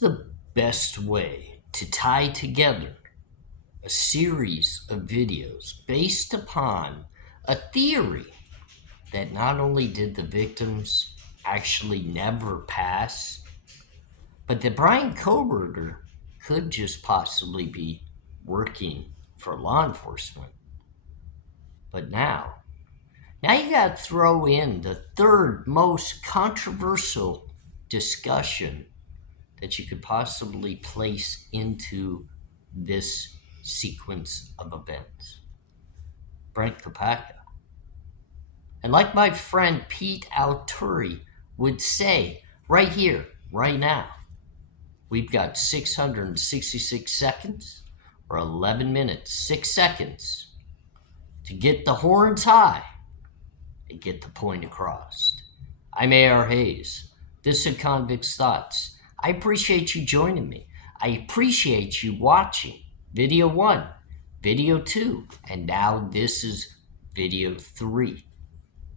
the best way to tie together a series of videos based upon a theory that not only did the victims actually never pass, but that Brent Kopacka could just possibly be working for law enforcement? But now you got to throw in the third most controversial discussion that you could possibly place into this sequence of events. Brent Kopacka. And like my friend Pete Alturi would say, right here, right now, we've got 666 seconds or 11 minutes, 6 seconds to get the horns high and get the point across. I'm ARHayes. This is Convict's Thoughts. I appreciate you joining me. I appreciate you watching video 1, video 2, and now this is video 3.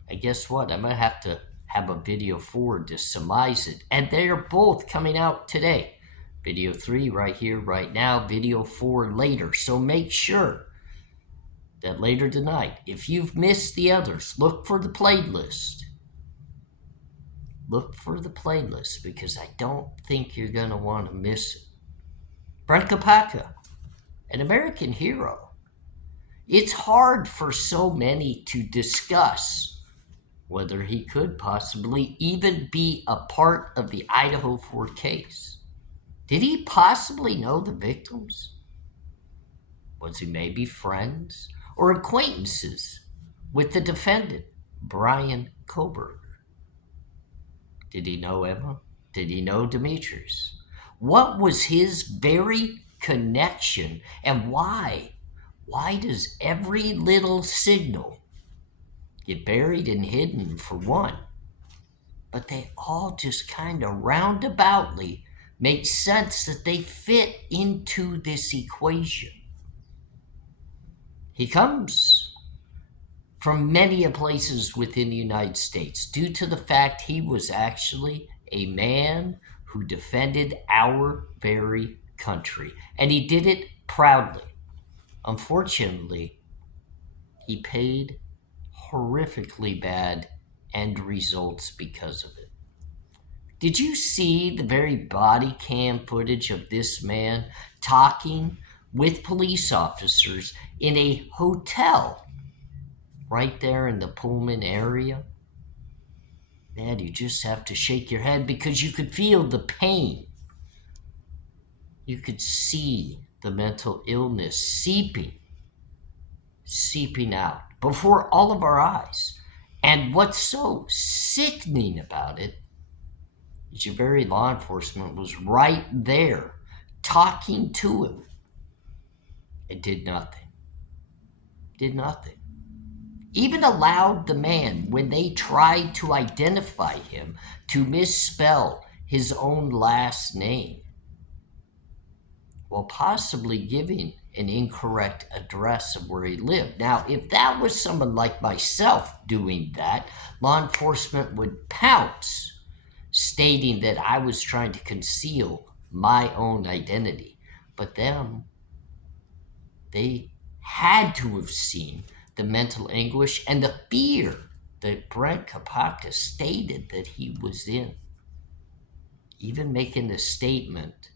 And guess what? I might have to have a video 4 to surmise it. And they're both coming out today. Video 3 right here, right now. Video 4 later. So make sure that later tonight, if you've missed the others, look for the playlist. Look for the playlist because I don't think you're going to want to miss it. Brent Kopacka, an American hero. It's hard for so many to discuss whether he could possibly even be a part of the Idaho case. Did he possibly know the victims? Was he maybe friends or acquaintances with the defendant, Brent Kopacka? Did he know Emma? Did he know Demetrius? What was his very connection, and why? Why does every little signal get buried and hidden for one, but they all just kind of roundaboutly make sense that they fit into this equation? He comes from many places within the United States due to the fact he was actually a man who defended our very country. And he did it proudly. Unfortunately, he paid horrifically bad end results because of it. Did you see the very body cam footage of this man talking with police officers in a hotel right there in the Pullman area? Man, you just have to shake your head because you could feel the pain. You could see the mental illness seeping out before all of our eyes. And what's so sickening about it is your very law enforcement was right there talking to him. It did nothing. Did nothing. Even allowed the man, when they tried to identify him, to misspell his own last name, while possibly giving an incorrect address of where he lived. Now, if that was someone like myself doing that, law enforcement would pounce, stating that I was trying to conceal my own identity. But them, they had to have seen the mental anguish and the fear that Brent Kopacka stated that he was in. Even making the statement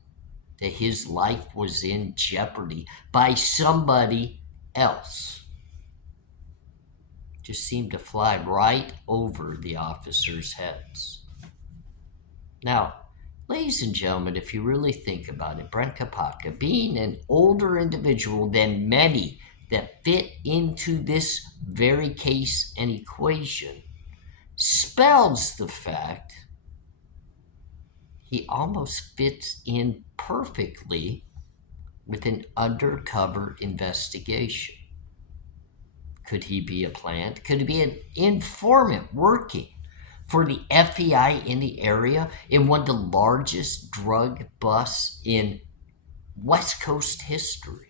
that his life was in jeopardy by somebody else just seemed to fly right over the officers' heads. Now, ladies and gentlemen, if you really think about it, Brent Kopacka, being an older individual than many that fit into this very case and equation, spells the fact he almost fits in perfectly with an undercover investigation. Could he be a plant? Could he be an informant working for the FBI in the area in one of the largest drug busts in West Coast history?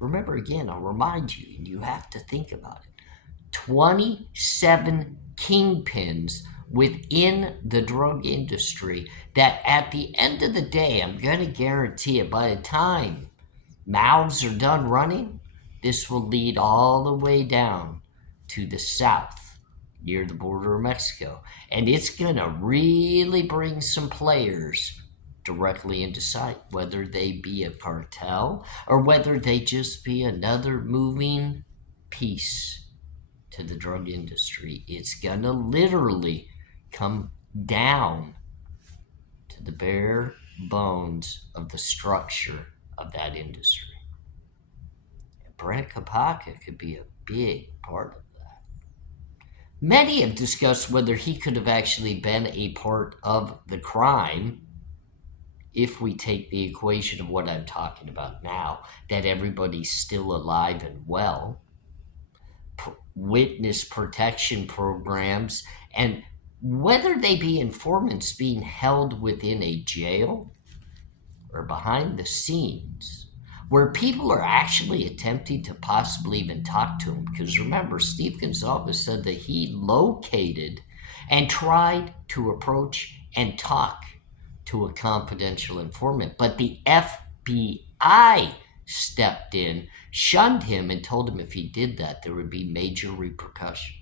Remember again, I'll remind you, and you have to think about it, 27 kingpins within the drug industry that at the end of the day, I'm going to guarantee it, by the time mouths are done running, this will lead all the way down to the south near the border of Mexico. And it's going to really bring some players directly into sight, whether they be a cartel or whether they just be another moving piece to the drug industry. It's going to literally come down to the bare bones of the structure of that industry. And Brent Kopacka could be a big part of that. Many have discussed whether he could have actually been a part of the crime if we take the equation of what I'm talking about now, that everybody's still alive and well, witness protection programs, and whether they be informants being held within a jail or behind the scenes, where people are actually attempting to possibly even talk to him. Because remember, Steve Gonzalez said that he located and tried to approach and talk to a confidential informant, but the FBI stepped in, shunned him, and told him if he did that, there would be major repercussions.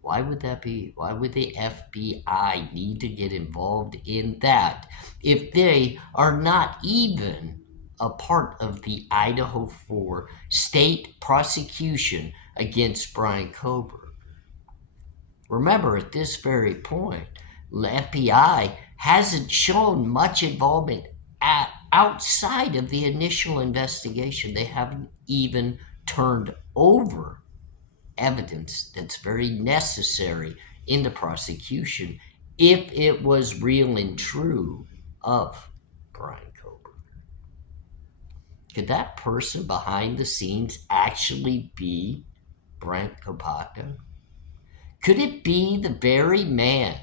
Why would that be? Why would the FBI need to get involved in that if they are not even a part of the Idaho 4 state prosecution against Brent Kopacka? Remember, at this very point, the FBI hasn't shown much involvement outside of the initial investigation. They haven't even turned over evidence that's very necessary in the prosecution if it was real and true of Brent Kopacka. Could that person behind the scenes actually be Brent Kopacka? Could it be the very man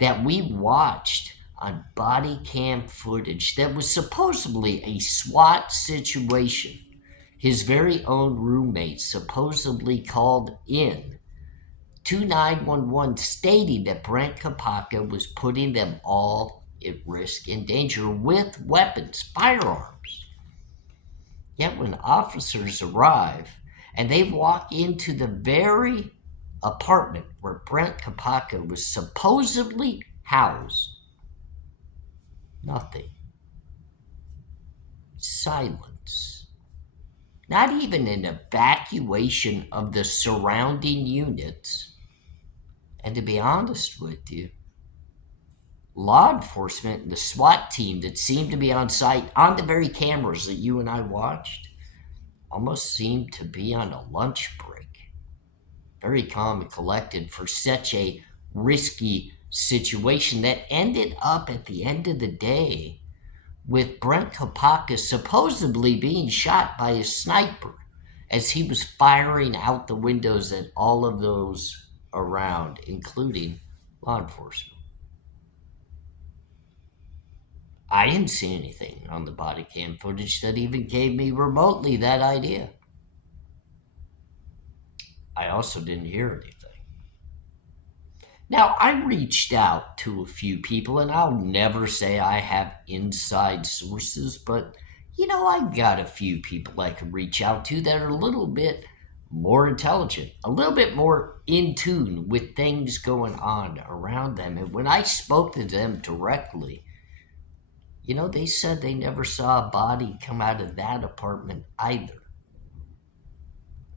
that we watched on body cam footage that was supposedly a SWAT situation? His very own roommate supposedly called in to 911 stating that Brent Kopacka was putting them all at risk and danger with weapons, firearms. Yet when officers arrive and they walk into the very apartment where Brent Kopacka was supposedly housed, nothing. Silence. Not even an evacuation of the surrounding units. And to be honest with you, law enforcement and the SWAT team that seemed to be on site on the very cameras that you and I watched almost seemed to be on a lunch break. Very calm and collected for such a risky situation that ended up at the end of the day with Brent Kopacka supposedly being shot by a sniper as he was firing out the windows at all of those around, including law enforcement. I didn't see anything on the body cam footage that even gave me remotely that idea. I also didn't hear anything. Now, I reached out to a few people, and I'll never say I have inside sources, but, I've got a few people I could reach out to that are a little bit more intelligent, a little bit more in tune with things going on around them. And when I spoke to them directly, they said they never saw a body come out of that apartment either.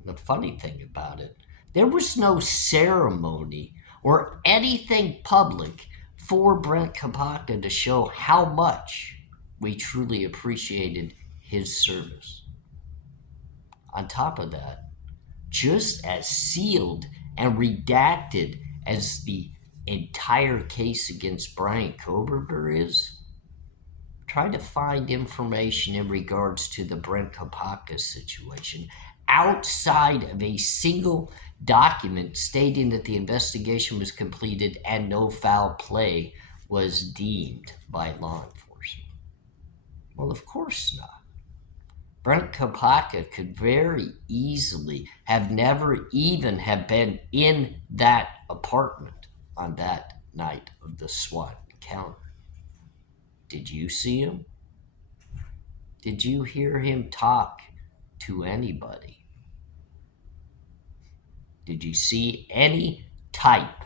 The funny thing about it, there was no ceremony or anything public for Brent Kopacka to show how much we truly appreciated his service. On top of that, just as sealed and redacted as the entire case against Brent Kopacka is, try to find information in regards to the Brent Kopacka situation outside of a single document stating that the investigation was completed and no foul play was deemed by law enforcement. Well, of course not. Brent Kopacka could very easily have never even have been in that apartment. on that night of the SWAT encounter. Did you see him? Did you hear him talk to anybody? Did you see any type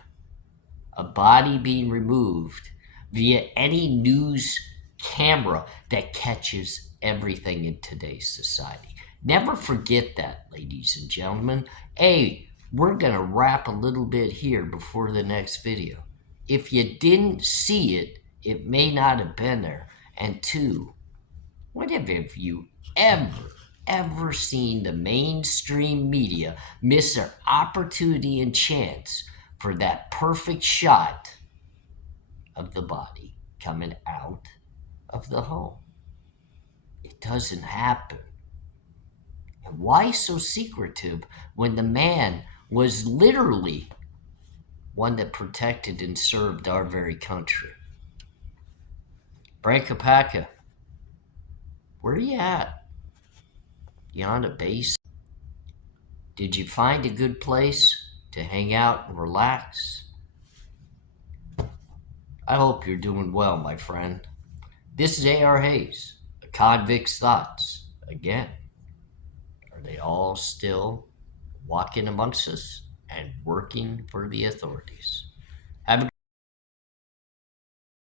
of body being removed via any news camera that catches everything in today's society? Never forget that, ladies and gentlemen. Hey, we're going to wrap a little bit here before the next video. If you didn't see it, it may not have been there. And two, what have you ever seen the mainstream media miss their opportunity and chance for that perfect shot of the body coming out of the home? It doesn't happen. And why so secretive when the man was literally one that protected and served our very country? Brent Kopacka, where you at? You on a base? Did you find a good place to hang out and relax? I hope you're doing well, my friend. This is ARHayes, a convict's thoughts. Again, are they all still walking amongst us and working for the authorities?